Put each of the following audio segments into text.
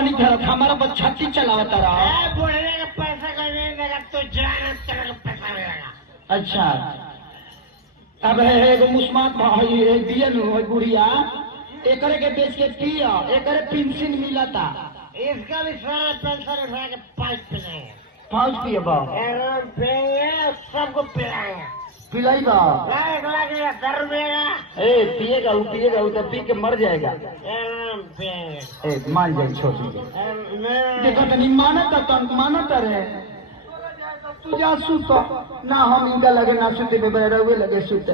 हमारा बच्चा की चलावता रहा। बुढ़ने का पैसा कोई नहीं देगा, तो जाने तेरे को पैसा मिलेगा। अच्छा अब है एगो मुस्मात भाई दिया बुढ़िया एकरे के बेच के पिया एकरे पेंशन मिला था। इसका भी सारा पेंशन उठा के पाइप पिलाएंगे। पाँच पिए बा एकदम पिएंगे, सबको पिलाएंगे। पिलाई बा लाख लाख का दर मिलेगा। पिएगा वो तो पी के मर जाएगा। एकदम पिएंगे। मान जाए छोटी देखो तनी मानता रहे तू जा सुत ना हम इनका लगे ना सुते रहुए लगे सुते।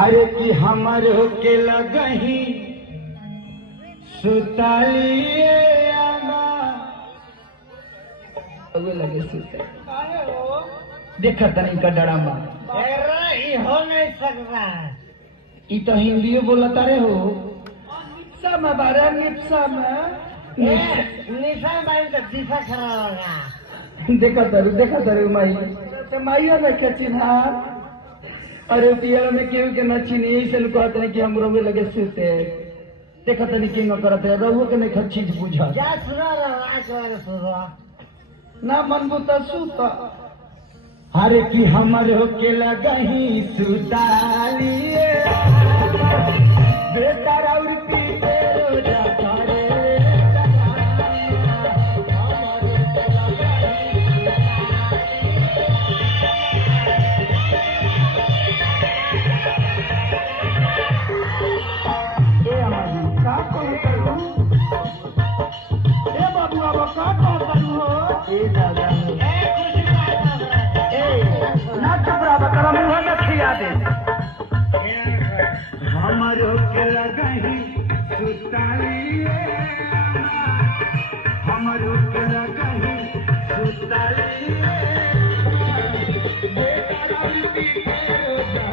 अरे कि हमर होके लगही सुतालिए लगे सुते देखा तनी का डरामा हो नहीं सकता है। ई तो हिंदी बोलता रे हो सब बारे निपसा में निशा भाई का दिशा खराब होगा। देखा तारू माई तो माइया देखे चिन्हा। अरे पियल में केहू के न चिन्ही से कहते हैं कि हम रोवे लगे सुते देखा तनी कि न करते रहुओ के नहीं चीज बुझा क्या सुना रहा ना मनबू तो सुत। अरे कि हमर होके लगही सुतालिए बेटा राउर पी के रोजा करे हमारो के लगही सुतालिए हमारो के लगही सुतालिए बेटा राउर पी के रोजा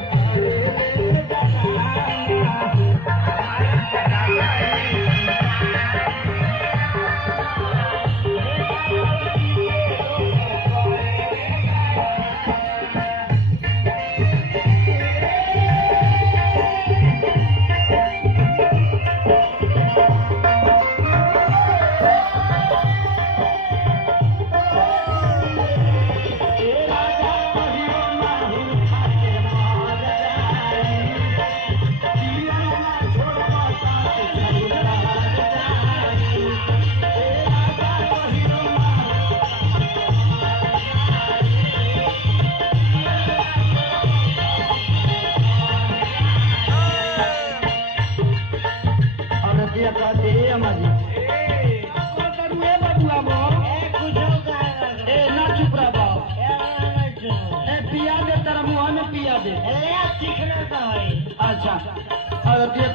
अच्छा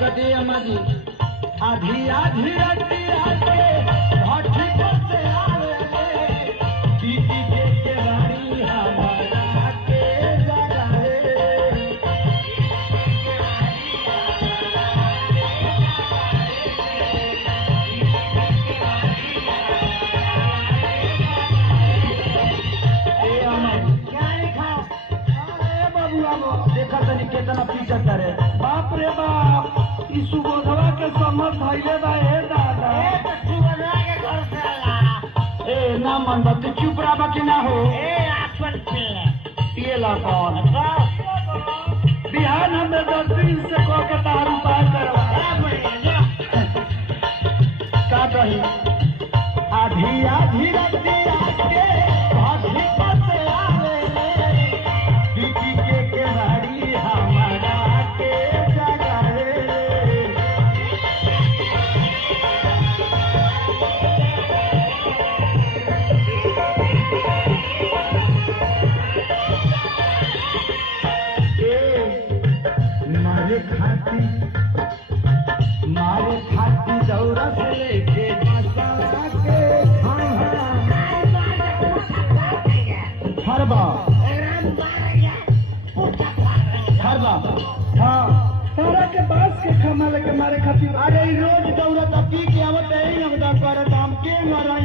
कदे अम्मा जी आधी आधी रतिया के भट्टी पर से आवे दीदी के रानी हमारा के जगावे देखा तनी केतना पीछा करे बाप रे बाप ई सुबोधवा के समझ धइले बा हे दादा सुबोधवा के घर से आला। ना मन बात चुप रहा कि ना हो आपन पिएला कौन बिहान हमें 10 दिन से कह के तार उपाय करवा का कही आधी आधी रतिया के भट्टी पर से आवे दीदी के बाड़ी हमारा के जगावे मारे खाती दौरा से लेके हरबा हाँ तारा के बात के खमा लेके मारे खाती अरे रोज दौरा पी के आवत है हम के मारा